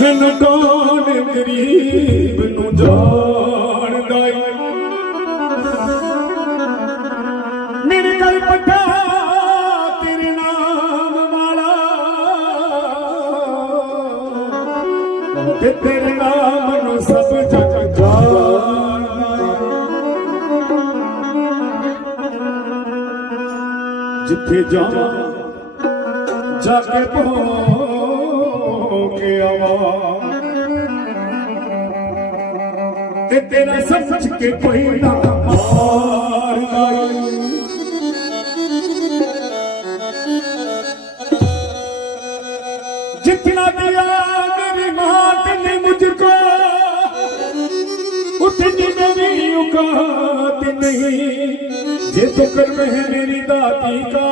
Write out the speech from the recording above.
ਮੈਨੂੰ ਕੌਣ ਗਰੀਬ ਨੂੰ ਜਾਣਦਾ ਈ ਮੇਰੇ ਘਰ ਪੱਟਾ ਤੇਰੇ ਨਾਮ ਵਾਲਾ। ਤੇ ਤੇਰੇ ਨਾਮ ਨੂੰ ਸਭ ਜਗ ਜਾਣਦਾ ਜਿੱਥੇ ਜਾਵਾਂ, ਜਾ ਕੇ ਭੋ ਕੇ ਆਵਾਂ ਤੇ ਤੇਰਾ ਸਮਝ ਕੇ ਕੋਈ ਨਾ ਮਾਰਦਾ ਈ। जितना दिया मेरी मात ने मुझको उतनी मेरी औकात नहीं ये तो कर्म है मेरी दाती का